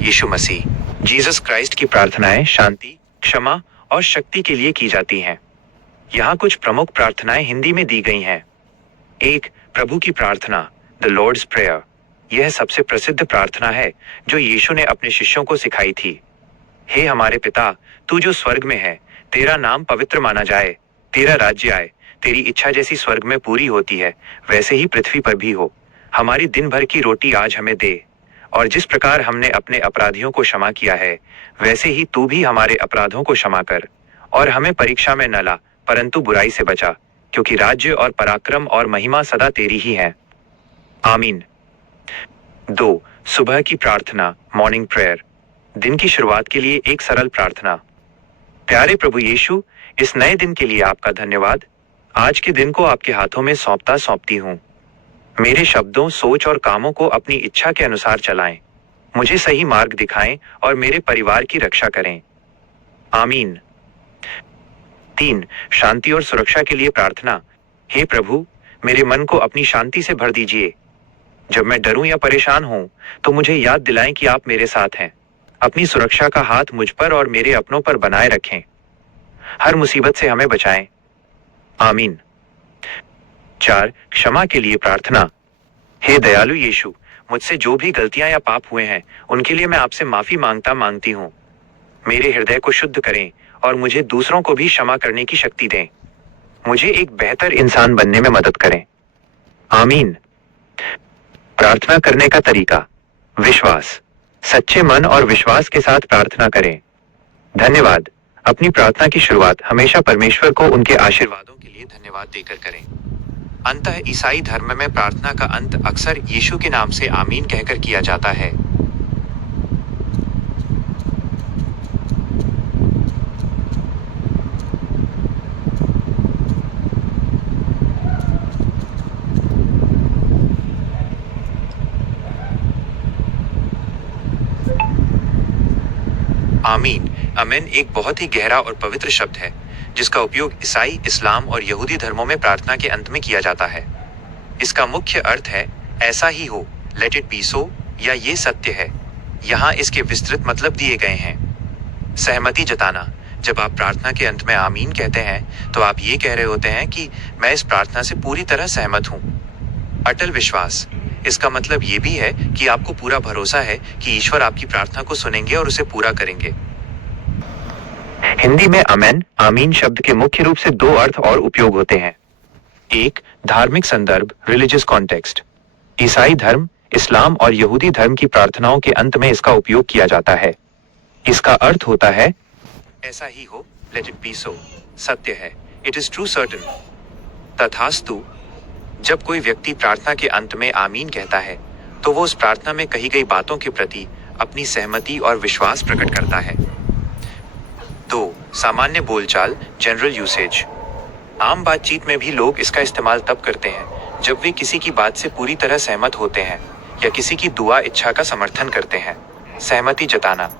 यीशु मसीह Jesus Christ की प्रार्थनाएं शांति, क्षमा और शक्ति के लिए की जाती हैं। यहाँ कुछ प्रमुख प्रार्थनाएं हिंदी में दी गई हैं। 1. प्रभु की प्रार्थना, द लॉर्ड्स प्रेयर। यह सबसे प्रसिद्ध प्रार्थना है जो यीशु ने अपने शिष्यों को सिखाई थी। हे हमारे पिता, तू जो स्वर्ग में है, तेरा नाम पवित्र माना जाए, तेरा राज्य आए, तेरी इच्छा जैसी स्वर्ग में पूरी होती है वैसे ही पृथ्वी पर भी हो। हमारी दिन भर की रोटी आज हमें दे, और जिस प्रकार हमने अपने अपराधियों को क्षमा किया है वैसे ही तू भी हमारे अपराधों को क्षमा कर, और हमें परीक्षा में न ला परंतु बुराई से बचा, क्योंकि राज्य और पराक्रम और महिमा सदा तेरी ही है। आमीन। 2. सुबह की प्रार्थना, मॉर्निंग प्रेयर। दिन की शुरुआत के लिए एक सरल प्रार्थना। प्यारे प्रभु यीशु, इस नए दिन के लिए आपका धन्यवाद। आज के दिन को आपके हाथों में सौंपती हूँ। मेरे शब्दों, सोच और कामों को अपनी इच्छा के अनुसार चलाएं। मुझे सही मार्ग दिखाएं और मेरे परिवार की रक्षा करें। आमीन। 3. शांति और सुरक्षा के लिए प्रार्थना। हे प्रभु, मेरे मन को अपनी शांति से भर दीजिए। जब मैं डरूं या परेशान हूं तो मुझे याद दिलाएं कि आप मेरे साथ हैं। अपनी सुरक्षा का हाथ मुझ पर और मेरे अपनों पर बनाए रखें। हर मुसीबत से हमें बचाएं। आमीन। 4. क्षमा के लिए प्रार्थना। हे दयालु यीशु, मुझसे जो भी गलतियां या पाप हुए हैं उनके लिए मैं आपसे माफी मांगती हूँ। मेरे हृदय को शुद्ध करें और मुझे दूसरों को भी क्षमा करने की शक्ति दें। मुझे एक बेहतर इंसान बनने में मदद करें। आमीन। प्रार्थना करने का तरीका। विश्वास। सच्चे मन और विश्वास के साथ प्रार्थना करें। धन्यवाद। अपनी प्रार्थना की शुरुआत हमेशा परमेश्वर को उनके आशीर्वादों के लिए धन्यवाद देकर करें। अंततः ईसाई धर्म में प्रार्थना का अंत अक्सर यीशु के नाम से आमीन कहकर किया जाता है। आमीन, अमेन एक बहुत ही गहरा और पवित्र शब्द है जिसका उपयोग ईसाई, इस्लाम और यहूदी धर्मों में प्रार्थना के अंत में किया जाता है। इसका मुख्य अर्थ है ऐसा ही हो, लेट इट बी सो, या ये सत्य है। यहाँ इसके विस्तृत मतलब दिए गए हैं। सहमति जताना। जब आप प्रार्थना के अंत में आमीन कहते हैं तो आप ये कह रहे होते हैं कि मैं इस प्रार्थना से पूरी तरह सहमत हूँ। अटल विश्वास। इसका मतलब ये भी है कि आपको पूरा भरोसा है कि ईश्वर आपकी प्रार्थना को सुनेंगे और उसे पूरा करेंगे। हिंदी में अमेन, आमीन शब्द के मुख्य रूप से 2 अर्थ और उपयोग होते हैं। 1. धार्मिक संदर्भ, रिलीजियस कॉन्टेक्स्ट। ईसाई धर्म, इस्लाम और यहूदी धर्म की प्रार्थनाओं के अंत में इसका उपयोग किया जाता है। इसका अर्थ होता है ऐसा ही हो, लेट इट बी सो, सत्य है, इट इज ट्रू सर्टन, तथास्तु। जब कोई व्यक्ति प्रार्थना के अंत में आमीन कहता है तो वो उस प्रार्थना में कही गई बातों के प्रति अपनी सहमति और विश्वास प्रकट करता है। 2. सामान्य बोलचाल, जनरल यूसेज। आम बातचीत में भी लोग इसका इस्तेमाल तब करते हैं जब वे किसी की बात से पूरी तरह सहमत होते हैं या किसी की दुआ इच्छा का समर्थन करते हैं। सहमति जताना।